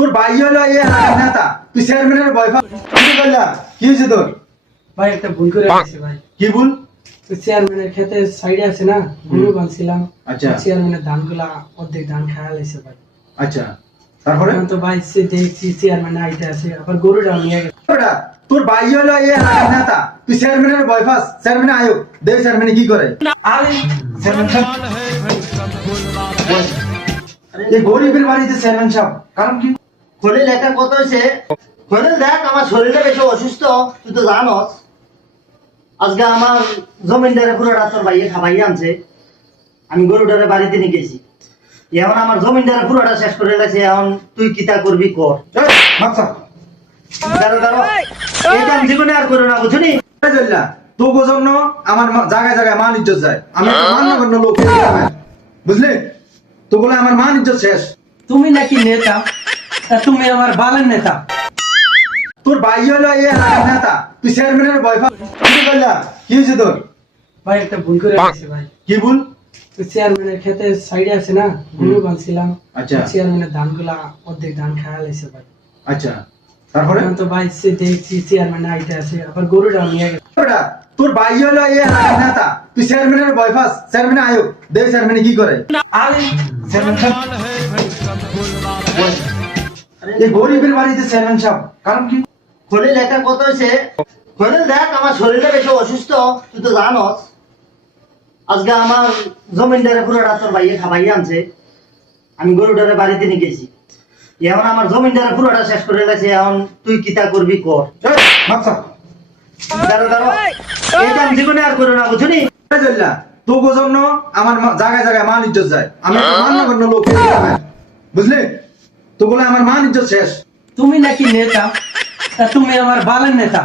তোর ভাই হলো এই নেতা, তুই চেয়ারম্যানের বয়ফ্রেন্ড কি করলা? কি হয়েছে তোর? ভাই একটা ভুল করে ফেলেছি ভাই। কি ভুল? তো চেয়ারম্যানের ক্ষেতে সাইডে আছে না, গরু বানছিলাম। আচ্ছা। চেয়ারম্যানের ধানগুলা অর্ধেক ধান খায়া লাইছে ভাই। আচ্ছা, তারপরে? এখন তো ভাই সে দেখছি চেয়ারম্যান আইতে আছে, আবার গরুটাও নিয়ে গেছে। ওটা, তোর ভাই হলো এই নেতা, তুই চেয়ারম্যানের বয়ফ্রেন্ড, চেয়ারম্যান আয়োগ দেখ চেয়ারম্যান কি করে? আরে চেয়ারম্যান সাহেব, এই গরিবের বাড়িতে চেয়ারম্যান সাহেব, কারণ কি? খলিল একটা কথা হয়েছে, খলিল দেখ আমার শরীরটা বেশি অসুস্থ, তুই তো জানস। আজকে আমার জমিনদারে পুরোটা তোর ভাইয়ে খাবাইয়ে আনছে, আমি গরুটারে বাড়িতে নিয়ে গেছি। এখন আমার জমিনদারে পুরোটা শেষ করে গেছে, এখন তুই কিতা করবি কর। এই, মাপসা। দাঁড়ো দাঁড়ো, এই কাম জীবনে আর করো না, বুঝলি? এই জল্লা, তোর জন্য আমার জায়গায় জায়গায় মান ইজ্জত যায়। আমি একটা মান্যগণ্য লোক এই গ্রামের, বুঝলি? তো বলে আমার মান ইজ্জত শেষ। তুমি নাকি নেতা, তা তুমি আমার বালের নেতা। তোর ভাই হলো এই নেতা, তুই চেয়ারম্যানের বয়ফ্রেন্ড কি করলা? কি হয়েছে তোর? ভাই একটা ভুল করে ফেলেছি ভাই। কি ভুল? তো চেয়ারম্যানের ক্ষেতে সাইডে আছে না, গরু বানছিলাম। আচ্ছা। চেয়ারম্যানের ধানগুলা অর্ধেক ধান খায়া লাইছে ভাই। আচ্ছা, তারপরে? এখন তো ভাই সে দেখছি চেয়ারম্যান আইতে আছে, আবার গরুটাও নিয়ে গেছে। ওটা, তোর ভাই হলো এই নেতা, তুই চেয়ারম্যানের বয়ফ্রেন্ড, চেয়ারম্যান আয়োগ দেখ চেয়ারম্যান কি করে? আরে চেয়ারম্যান সাহেব, এই গরিবের বাড়িতে চেয়ারম্যান সাহেব, কারণ কি? খলিল একটা কথা হয়েছে, খলিল দেখ আমার শরীরটা বেশি অসুস্থ, তুই তো জানস। আজকে আমার জমিনদারে পুরোটা তোর ভাইয়ে খাবাইয়ে আনছে, আমি গরুটারে বাড়িতে নিয়ে গেছি। এখন আমার জমিনদারে পুরোটা শেষ করে গেছে, এখন তুই কিতা করবি কর। এই, মাপসা। দাঁড়ো দাঁড়ো, এই কাম জীবনে আর করো না, বুঝলি? এই জল্লা, তোর জন্য আমার জায়গায় জায়গায় মান ইজ্জত যায়। আমি একটা মান্যগণ্য লোক এই গ্রামের, বুঝলি? তো বলে আমার মান ইজ্জত শেষ। তুমি নাকি নেতা, তা তুমি আমার বালের নেতা।